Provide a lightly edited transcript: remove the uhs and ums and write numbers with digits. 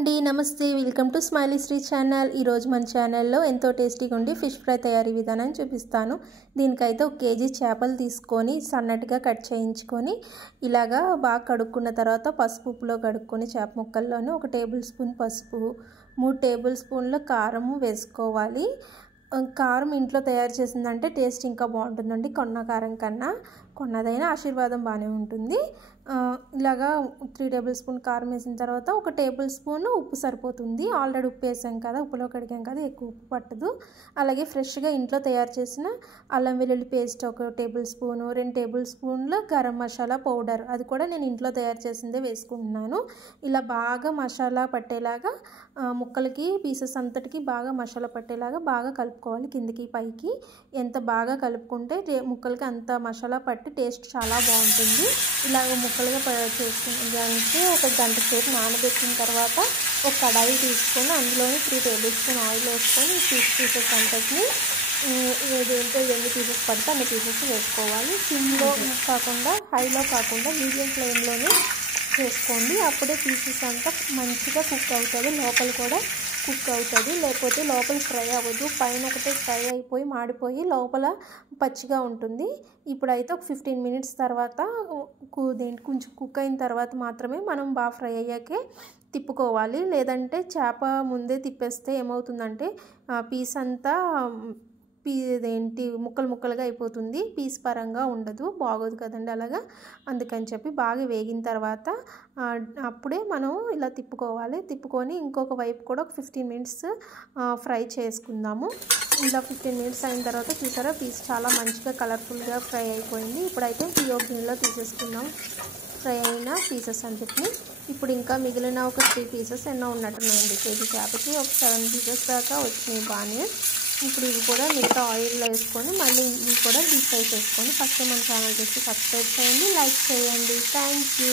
అండి నమస్తే welcome to smiley Shri channel. ఈరోజు మన ఛానల్లో ఎంతో టేస్టీగా ఉండి ఫిష్ ఫ్రై తయారీ విధానం చూపిస్తాను। దీనికైతే 1 కేజీ చేపలు తీసుకొని సన్నటిగా కట్ చేయించుకొని ఇలాగా బాగా కడుక్కున్న తర్వాత పసుపు ఉప్పులో కడుక్కొని చేప ముక్కల్లోనే 1 టేబుల్ స్పూన్ పసుపు 3 టేబుల్ స్పూన్ల కారం వేసుకోవాలి। కారం ఇంట్లో తయారు చేసిందంటే టేస్ట్ ఇంకా బాగుంటుందండి కొన్న కారం కన్నా। కొన్నదైనా ఆశీర్వాదం బాగానే ఉంటుంది। ఇలాగా 3 టేబుల్ స్పూన్ కారం వేసిన తర్వాత 1 టేబుల్ స్పూన్ ఉప్పు సరిపోతుంది। ఆల్రెడీ ఉప్పు వేసాం కదా, ఉప్పులో కడిగాం కదా, ఎక్కువ ఉప్పు పట్టదు। అలాగే ఫ్రెష్గా ఇంట్లో తయారు చేసిన అల్లం వెల్లుల్లి పేస్ట్ 1 టేబుల్ స్పూన్, 2 టేబుల్ స్పూన్ల గరం మసాలా పౌడర్, అది కూడా నేను ఇంట్లో తయారు చేసిందే వేసుకుంటున్నాను। ఇలా బాగా మసాలా పట్టేలాగా ముక్కలకి పీసెస్ అంతటికి బాగా మసాలా పట్టేలాగా బాగా కలుపుకోవాలి। కిందికి పైకి ఎంత బాగా కలుపుకుంటే ముక్కలకి అంత మసాలా పట్టి టేస్ట్ చాలా బాగుంటుంది। ఇలాగ ముక్కలుగా చేసుకుని దానికి 1 గంట సేపు నానబెట్టిన తర్వాత ఒక కడాయి తీసుకొని అందులోని 3 టేబుల్ స్పూన్ ఆయిల్ వేసుకొని పీసెస్ అంతటిని ఏదేంటో ఎన్ని పీసెస్ పడితే అన్ని పీసెస్ వేసుకోవాలి। సిమ్లో కాకుండా హైలో కాకుండా మీడియం ఫ్లేమ్లోనే చేసుకోండి। అప్పుడే పీసెస్ అంతా మంచిగా కుక్ అవుతుంది, లోపల కూడా కుక్ అవుతుంది। లేకపోతే లోపల ఫ్రై అవ్వదు, పైన ఒకటే ఫ్రై అయిపోయి మాడిపోయి లోపల పచ్చిగా ఉంటుంది। ఇప్పుడైతే ఒక 15 మినిట్స్ తర్వాత కొంచెం కుక్ అయిన తర్వాత మాత్రమే మనం బాగా ఫ్రై అయ్యాకే తిప్పుకోవాలి। లేదంటే చేప ముందే తిప్పేస్తే ఏమవుతుందంటే పీస్ అంతా ముక్కలు ముక్కలుగా అయిపోతుంది, పీస్ పరంగా ఉండదు, బాగోదు కదండి అలాగా। అందుకని చెప్పి బాగా వేగిన తర్వాత అప్పుడే మనం ఇలా తిప్పుకోవాలి। తిప్పుకొని ఇంకొక వైపు కూడా ఒక 15 మినిట్స్ ఫ్రై చేసుకుందాము। ఇలా 15 మినిట్స్ అయిన తర్వాత చూసారా పీస్ చాలా మంచిగా కలర్ఫుల్గా ఫ్రై అయిపోయింది। ఇప్పుడైతే గిన్నెలో తీసేసుకుందాం ఫ్రై అయిన పీసెస్ అంతటిని। ఇప్పుడు ఇంకా మిగిలిన ఒక 3 పీసెస్ ఎన్నో ఉన్నట్టున్నాయండి, కేజీ చేపకి ఒక 7 పీసెస్ దాకా వచ్చినాయి బాగానే। ఇప్పుడు ఇవి కూడా మిగతా ఆయిల్లో వేసుకొని మళ్ళీ ఇవి కూడా డీప్ ఫ్రై చేసుకొని ఫస్ట్ మన ఛానల్ చేసి సబ్స్క్రైబ్ చేయండి, లైక్ చేయండి। Thank you.